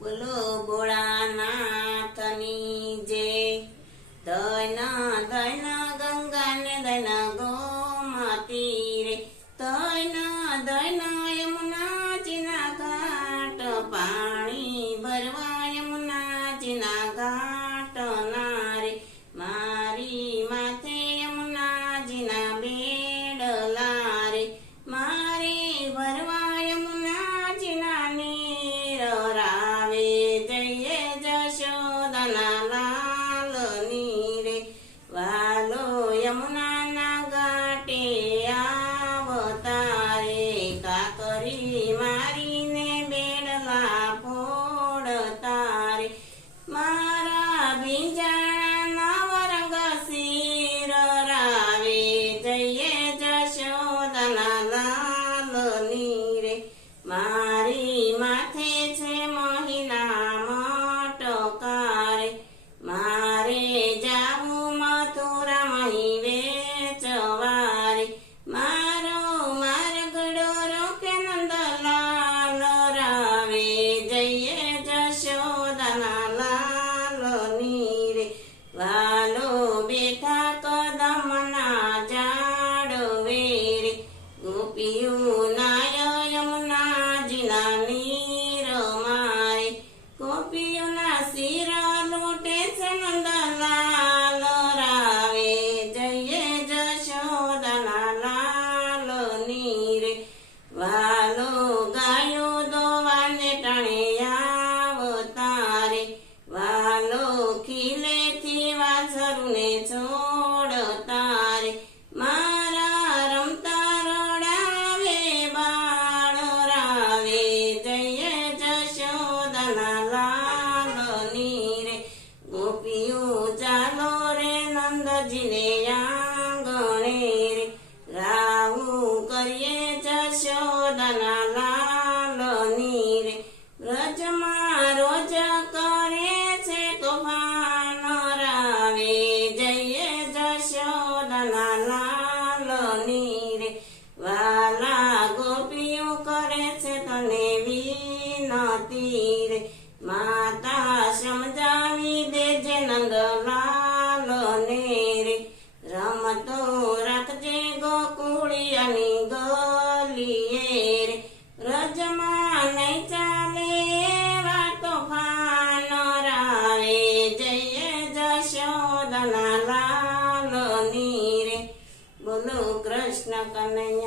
બોલો ભોળાનાથની જય। દૈન દૈન ગંગા ને દૈન ગોમતી રે, દૈન દૈન યમુનાજીના ઘાટ, પાણી ભરવા યમુનાજીના ઘાટ ના રે, મારી માથે યમુનાજીના બેડલા રે, મારે ભરવા યમુનાજીના નીર રાવે, જઈએ જશોદાના લાલની રે, વાલો યમુનાના ઘાટે આવતા રે, કાકરી મારીને બેડલા ફોડતા રે, મારા ભીંજાણા નવરંગ શિર રાવે, જઈએ જશોદાના લાલની રે, મારી માથે છે મહિના મટકા રે, મારે જાવું મથુરા મહી વેચવા રે, મારો માર્ગડો રોકે નંદલાલ રાવે, જઈએ જશોદાના લાલની રે, વાલો બેઠા કદમના ઝાડવે રે, ગોપીયું નાય યમુનાજીના નીર મારે, ગોપીઓના શિર લૂટે છે નંદલાલ રાવે, જઈએ જશોદાના લાલની રે, વાલો ગાયો દોવાને ટાણે આવતા રે, વાલો ખીલેથી વાછરુને છોડતા રે, મારા રમતા રડાવે બાળ રાવે, જઈએ જશોદાના લાલની રે, ગોપીઓ ચાલો રે નંદજીને આંગણે રે, રાવું કરીએ જશોદાના લાલની રે, વ્રજમાં રોજ કરે છે તોફાન રાવે, જઈએ જશોદાના લાલની રે, વાલા ગોપીઓ કરે છે તને વિનતી રે, માતા સમજાવી દેજે નંદલાલને રે, રમતો રાખજે ગોકુળિયાની ગલીએ રે, વ્રજમાં નહીં ચાલે એવા તોફાન રાવે, જઈએ જશોદાના લાલની રે, બોલો કૃષ્ણ કનૈયા।